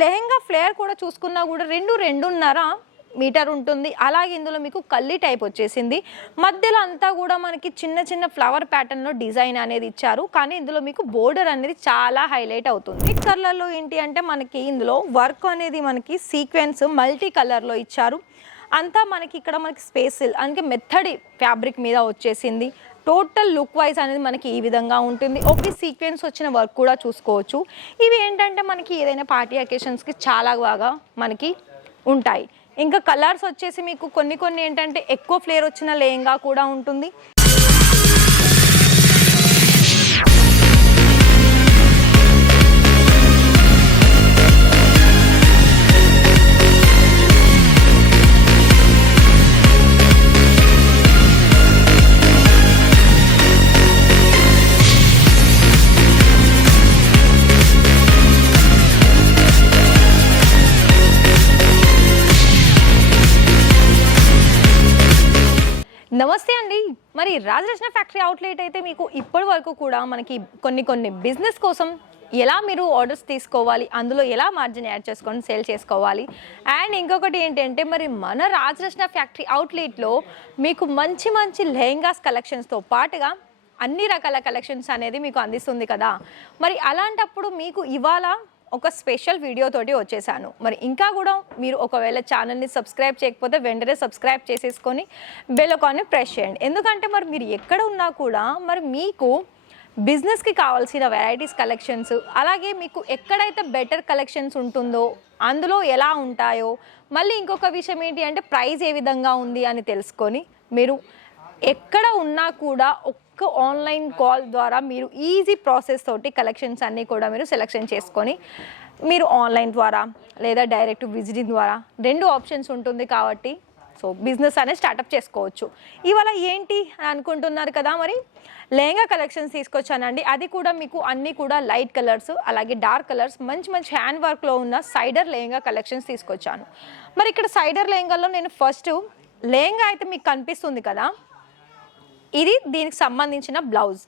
Lehenga flare కూడా చూసుకున్నా కూడా రెండు రెండున్నర మీటర్ ఉంటుంది. అలాగే ఇందులో మీకు కల్లి టైప్ వచ్చేసింది. మధ్యలో అంతా కూడా మనకి చిన్న చిన్న ఫ్లవర్ ప్యాటర్న్లో డిజైన్ అనేది ఇచ్చారు. కానీ ఇందులో మీకు బోర్డర్ అనేది చాలా హైలైట్ అవుతుంది. ఈ కలర్లో ఏంటి అంటే మనకి ఇందులో వర్క్ అనేది మనకి సీక్వెన్స్ మల్టీ కలర్లో ఇచ్చారు. అంతా మనకి ఇక్కడ మనకి స్పేసిల్ అందుకే మెత్తడి ఫ్యాబ్రిక్ మీద వచ్చేసింది. టోటల్ లుక్ వైజ్ అనేది మనకి ఈ విధంగా ఉంటుంది. ఓకే సీక్వెన్స్ వచ్చిన వర్క్ కూడా చూసుకోవచ్చు. ఇవి ఏంటంటే మనకి ఏదైనా పార్టీ అకేషన్స్కి చాలా బాగా మనకి ఉంటాయి. ఇంకా కలర్స్ వచ్చేసి మీకు కొన్ని కొన్ని ఏంటంటే ఎక్కువ ఫ్లేర్ వచ్చిన లేయంగా కూడా ఉంటుంది. అండి మరి రాజరత్న ఫ్యాక్టరీ అవుట్లెట్ అయితే మీకు ఇప్పటి వరకు కూడా మనకి కొన్ని కొన్ని బిజినెస్ కోసం ఎలా మీరు ఆర్డర్స్ తీసుకోవాలి అందులో ఎలా మార్జిన్ యాడ్ చేసుకొని సేల్ చేసుకోవాలి? అండ్ ఇంకొకటి ఏంటంటే మరి మన రాజరత్న ఫ్యాక్టరీ అవుట్లెట్లో మీకు మంచి మంచి లెహంగాస్ కలెక్షన్స్తో పాటుగా అన్ని రకాల కలెక్షన్స్ అనేది మీకు అందిస్తుంది కదా. మరి అలాంటప్పుడు మీకు ఇవాళ ఒక స్పెషల్ వీడియో తోటి వచ్చేసాను. మరి ఇంకా కూడా మీరు ఒకవేళ ఛానల్ని సబ్స్క్రైబ్ చేయకపోతే వెంటనే సబ్స్క్రైబ్ చేసేసుకొని బెల్లకాన్ని ప్రెస్ చేయండి. ఎందుకంటే మరి మీరు ఎక్కడ ఉన్నా కూడా మరి మీకు బిజినెస్కి కావాల్సిన వెరైటీస్ కలెక్షన్స్ అలాగే మీకు ఎక్కడైతే బెటర్ కలెక్షన్స్ ఉంటుందో అందులో ఎలా ఉంటాయో మళ్ళీ ఇంకొక విషయం ఏంటి అంటే ప్రైస్ ఏ విధంగా ఉంది అని తెలుసుకొని మీరు ఎక్కడ ఉన్నా కూడా ఒక్క ఆన్లైన్ కాల్ ద్వారా మీరు ఈజీ ప్రాసెస్ తోటి కలెక్షన్స్ అన్నీ కూడా మీరు సెలెక్షన్ చేసుకొని మీరు ఆన్లైన్ ద్వారా లేదా డైరెక్ట్ విజిటింగ్ ద్వారా రెండు ఆప్షన్స్ ఉంటుంది కాబట్టి సో బిజినెస్ అనేది స్టార్టప్ చేసుకోవచ్చు. ఇవాళ ఏంటి అని అనుకుంటున్నారు కదా మరి? లెహంగా కలెక్షన్స్ తీసుకొచ్చానండి. అది కూడా మీకు అన్నీ కూడా లైట్ కలర్స్ అలాగే డార్క్ కలర్స్ మంచి మంచి హ్యాండ్ వర్క్లో ఉన్న సైడర్ లెహంగా కలెక్షన్స్ తీసుకొచ్చాను. మరి ఇక్కడ సైడర్ లెహంగాలో నేను ఫస్ట్ లెహంగా అయితే మీకు కనిపిస్తుంది కదా? ఇది దీనికి సంబంధించిన బ్లౌజ్.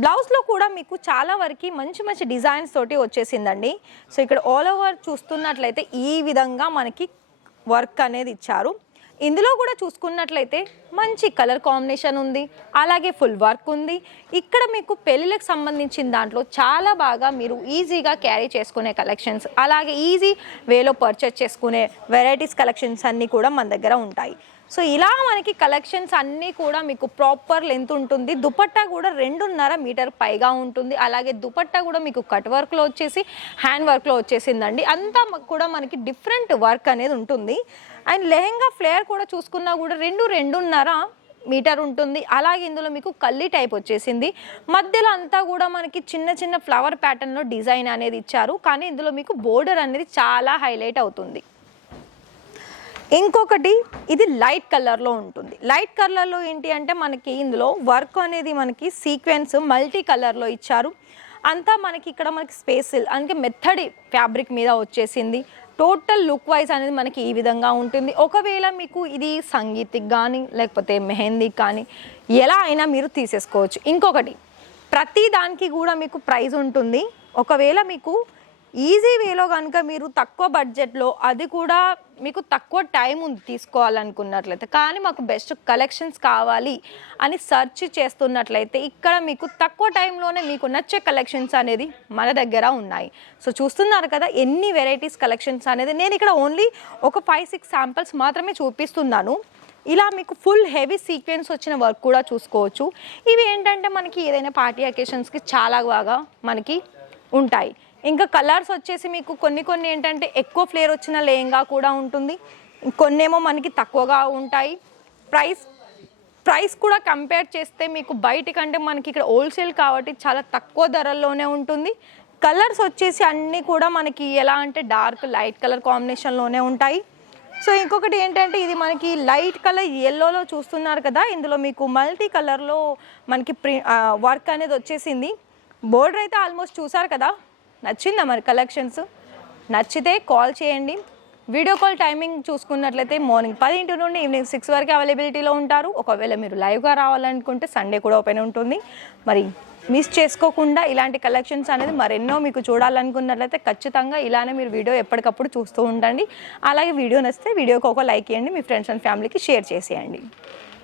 బ్లౌజ్లో కూడా మీకు చాలా వరకు మంచి మంచి డిజైన్స్ తోటి వచ్చేసిందండి. సో ఇక్కడ ఆల్ ఓవర్ చూస్తున్నట్లయితే ఈ విధంగా మనకి వర్క్ అనేది ఇచ్చారు. ఇందులో కూడా చూసుకున్నట్లయితే మంచి కలర్ కాంబినేషన్ ఉంది. అలాగే ఫుల్ వర్క్ ఉంది. ఇక్కడ మీకు పెళ్ళిళ్ళకి సంబంధించిన దాంట్లో చాలా బాగా మీరు ఈజీగా క్యారీ చేసుకునే కలెక్షన్స్ అలాగే ఈజీ వేలో పర్చేస్ చేసుకునే వెరైటీస్ కలెక్షన్స్ అన్నీ కూడా మన దగ్గర ఉంటాయి. సో ఇలా మనకి కలెక్షన్స్ అన్నీ కూడా మీకు ప్రాపర్ లెంత్ ఉంటుంది. దుపట్టా కూడా రెండున్నర మీటర్ పైగా ఉంటుంది. అలాగే దుపట్టా కూడా మీకు కట్ వర్క్లో వచ్చేసి హ్యాండ్ వర్క్లో వచ్చేసిందండి. అంతా కూడా మనకి డిఫరెంట్ వర్క్ అనేది ఉంటుంది. అండ్ లెహెంగా ఫ్లేయర్ కూడా చూసుకున్నా కూడా రెండు రెండున్నర మీటర్ ఉంటుంది. అలాగే ఇందులో మీకు కల్లి టైప్ వచ్చేసింది. మధ్యలో అంతా కూడా మనకి చిన్న చిన్న ఫ్లవర్ ప్యాటర్న్లో డిజైన్ అనేది ఇచ్చారు. కానీ ఇందులో మీకు బోర్డర్ అనేది చాలా హైలైట్ అవుతుంది. ఇంకొకటి ఇది లైట్ కలర్లో ఉంటుంది. లైట్ కలర్లో ఏంటి అంటే మనకి ఇందులో వర్క్ అనేది మనకి సీక్వెన్స్ మల్టీ కలర్లో ఇచ్చారు. అంతా మనకి ఇక్కడ మనకి స్పేసిల్ అందుకే మెథడి ఫ్యాబ్రిక్ మీద వచ్చేసింది. టోటల్ లుక్ వైజ్ అనేది మనకి ఈ విధంగా ఉంటుంది. ఒకవేళ మీకు ఇది సంగీత్కి కానీ లేకపోతే మెహందీకి కానీ ఎలా అయినా మీరు తీసేసుకోవచ్చు. ఇంకొకటి ప్రతి దానికి కూడా మీకు ప్రైజ్ ఉంటుంది. ఒకవేళ మీకు ఈజీ వేలో కనుక మీరు తక్కువ బడ్జెట్లో అది కూడా మీకు తక్కువ టైం ఉంది తీసుకోవాలనుకున్నట్లయితే. కానీ మాకు బెస్ట్ కలెక్షన్స్ కావాలి అని సెర్చ్ చేస్తున్నట్లయితే ఇక్కడ మీకు తక్కువ టైంలోనే మీకు నచ్చే కలెక్షన్స్ అనేది మన దగ్గర ఉన్నాయి. సో చూస్తున్నారు కదా ఎన్ని వెరైటీస్ కలెక్షన్స్ అనేది నేను ఇక్కడ ఓన్లీ ఒక ఫైవ్ సిక్స్ శాంపిల్స్ మాత్రమే చూపిస్తున్నాను. ఇలా మీకు ఫుల్ హెవీ సీక్వెన్స్ వచ్చిన వర్క్ కూడా చూసుకోవచ్చు. ఇవి ఏంటంటే మనకి ఏదైనా పార్టీ అకేషన్స్కి చాలా బాగా మనకి ఉంటాయి. ఇంకా కలర్స్ వచ్చేసి మీకు కొన్ని కొన్ని ఏంటంటే ఎక్కువ ఫ్లేర్ వచ్చిన లేయంగా కూడా ఉంటుంది. కొన్నేమో మనకి తక్కువగా ఉంటాయి. ప్రైస్ ప్రైస్ కూడా కంపేర్ చేస్తే మీకు బయట కంటే మనకి ఇక్కడ హోల్సేల్ కాబట్టి చాలా తక్కువ ధరల్లోనే ఉంటుంది. కలర్స్ వచ్చేసి అన్నీ కూడా మనకి ఎలా అంటే డార్క్ లైట్ కలర్ కాంబినేషన్లోనే ఉంటాయి. సో ఇంకొకటి ఏంటంటే ఇది మనకి లైట్ కలర్ ఎల్లోలో చూస్తున్నారు కదా ఇందులో మీకు మల్టీ కలర్లో మనకి ప్రి వర్క్ అనేది వచ్చేసింది. బోర్డర్ అయితే ఆల్మోస్ట్ చూసారు కదా? నచ్చిందా మరి కలెక్షన్స్? నచ్చితే కాల్ చేయండి. వీడియో కాల్ టైమింగ్ చూసుకున్నట్లయితే మార్నింగ్ పదింటి నుండి ఈవినింగ్ సిక్స్ వరకు అవైలబిలిటీలో ఉంటారు. ఒకవేళ మీరు లైవ్గా రావాలనుకుంటే సండే కూడా ఓపెన్ ఉంటుంది. మరి మిస్ చేసుకోకుండా ఇలాంటి కలెక్షన్స్ అనేది మరెన్నో మీకు చూడాలనుకున్నట్లయితే ఖచ్చితంగా ఇలానే మీరు వీడియో ఎప్పటికప్పుడు చూస్తూ ఉండండి. అలాగే వీడియో నచ్చితే వీడియోకి ఒక లైక్ చేయండి. మీ ఫ్రెండ్స్ అండ్ ఫ్యామిలీకి షేర్ చేసేయండి.